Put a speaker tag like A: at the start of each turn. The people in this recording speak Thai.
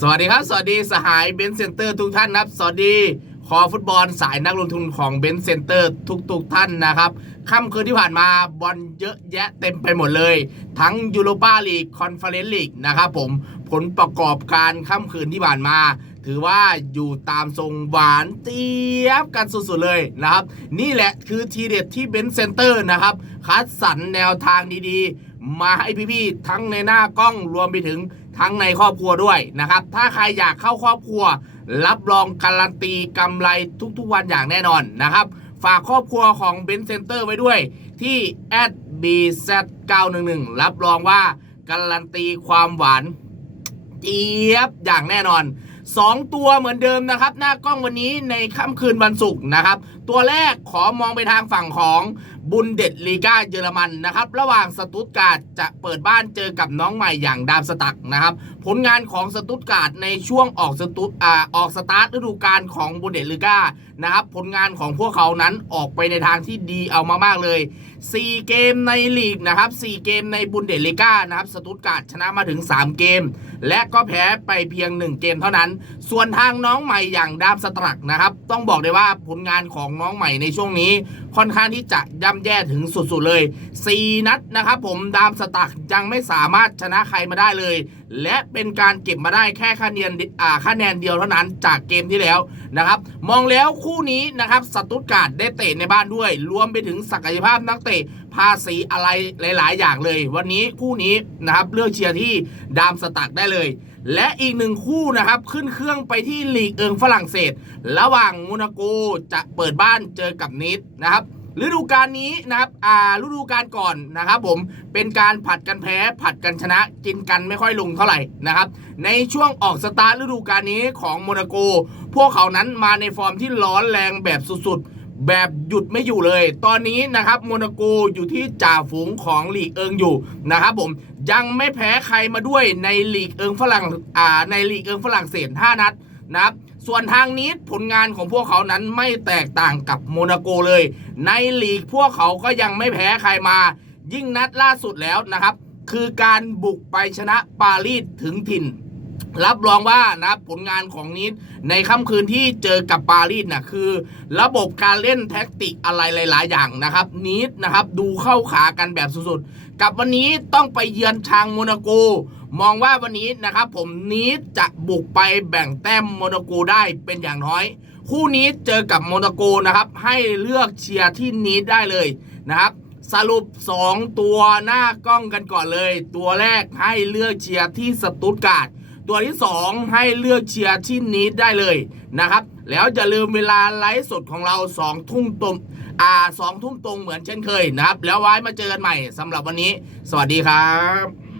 A: สวัสดีครับ สวัสดีสหายเบนซ์เซ็นเตอร์ทุกท่านครับ สวัสดีคอฟุตบอลสายนักลงทุนของเบนซ์เซ็นเตอร์ทุกๆท่านนะครับค่ำคืนที่ผ่านมาบอลเยอะแยะเต็มไปหมดเลย ทั้งยูโรปาลีกคอนเฟอเรนซ์ลีกนะครับผมผลประกอบการค่ำคืนที่ผ่านมา ถือว่าอยู่ตามทรงหวานเจี๊ยบกันสุดๆเลยนะครับ นี่แหละคือทีเด็ดที่เบนซ์เซ็นเตอร์นะครับ คัดสรรแนวทางดีๆ มาให้พี่ๆทั้งในหน้ากล้องรวมไปถึงทั้งในครอบครัวด้วยนะครับ ถ้าใครอยากเข้าครอบครัว รับรองการันตีกำไรทุกๆวันอย่างแน่นอนนะครับ ฝากครอบครัวของเบนซ์เซ็นเตอร์ไว้ด้วยที่ @bz911 รับรองว่าการันตีความหวานเจี๊ยบอย่างแน่นอน 2 ตัวเหมือนเดิมนะครับ หน้ากล้องวันนี้ในค่ำคืนวันศุกร์นะครับตัวแรกขอมองไปทางฝั่งของบุนเดสลีกาเยอรมันนะครับ ระหว่างสตุตการ์ดจะเปิดบ้านเจอกับน้องใหม่อย่างดามสตักนะครับ ผลงานของสตุตการ์ดในช่วงออกสตุตอ่าออกสตาร์ทฤดูกาลของบุนเดสลีกานะครับผลงานของพวกเขานั้นออกไปในทางที่ดีเอามากเลย 4 เกมในลีกนะครับ 4 เกมในบุนเดสลีกานะครับสตุตการ์ดชนะมาถึง 3 เกม และก็แพ้ไปเพียง 1 เกมเท่านั้น ส่วนทางน้องใหม่อย่างดามสตรักนะครับต้องบอกเลยว่าผลงานของน้องใหม่ในช่วงนี้ ค่อนข้างที่จะย่ำแย่ถึงสุดๆเลย 4 นัดนะครับผมดามสตักยังไม่สามารถชนะใครมาได้เลย และเป็นการเก็บมาได้แค่คะแนนอ่าคะแนนเดียวเท่านั้นจากเกมที่แล้วนะครับ มองแล้วคู่นี้นะครับสตุตการ์ดได้เตะในบ้านด้วย รวมไปถึงศักยภาพนักเตะภาษีอะไรหลาย ๆ อย่างเลย วันนี้คู่นี้นะครับเลือกเชียร์ที่ดามสตักได้เลย และอีกหนึ่งคู่นะครับ ขึ้นเครื่องไปที่ลีกเอิงฝรั่งเศส ระหว่างโมนาโกจะเปิดบ้านเจอกับนิสนะครับฤดูกาลนี้นะครับอ่าฤดูกาลก่อนนะครับ ผมเป็นการผัดกันแพ้ผัดกันชนะกินกันไม่ค่อยลงเท่าไหร่นะครับ ในช่วงออกสตาร์ทฤดูกาลนี้ของโมนาโก พวกเขานั้นมาในฟอร์มที่ร้อนแรงแบบสุดๆ แบบหยุดไม่อยู่เลย ตอนนี้นะครับโมนาโกอยู่ที่จ่าฝูงของลีกเอิงอยู่นะครับผมยังไม่แพ้ใครมาด้วยในลีกเอิงฝรั่งอ่าในลีกเอิงฝรั่งเศส5นัดนะครับส่วนทางนี้ผลงานของพวกเขานั้นไม่แตกต่างกับโมนาโกเลย ในลีกพวกเขาก็ยังไม่แพ้ใครมา ยิ่งนัดล่าสุดแล้วนะครับ คือการบุกไปชนะปารีสถึงถิ่น รับรองว่านะครับผลงานของนิดในค่ำคืนที่เจอกับปารีสนะคือ ระบบการเล่นแท็กติกอะไรหลาย ๆ อย่างนะครับนิดนะครับดูเข้าขากันแบบสุดๆ กับวันนี้ต้องไปเยือนทางโมนาโก มองว่าวันนี้นะครับผมนิดจะบุกไปแบ่งแต้มโมนาโกได้เป็นอย่างน้อย คู่นี้เจอกับโมนาโกนะครับให้เลือกเชียร์ที่นิดได้เลยนะครับสรุป 2 ตัวหน้ากล้องกันก่อนเลย ตัวแรกให้เลือกเชียร์ที่สตุตการ์ด ตัวที่ 2 ให้เลือกเชียร์ที่นีดได้เลยนะครับ แล้วอย่าลืมเวลาไลฟ์สดของเรา2ทุ่มตรงอ่าสองทุ่มตรงเหมือนเช่นเคยนะครับ แล้วไว้มาเจอกันใหม่สำหรับวันนี้ สวัสดีครับ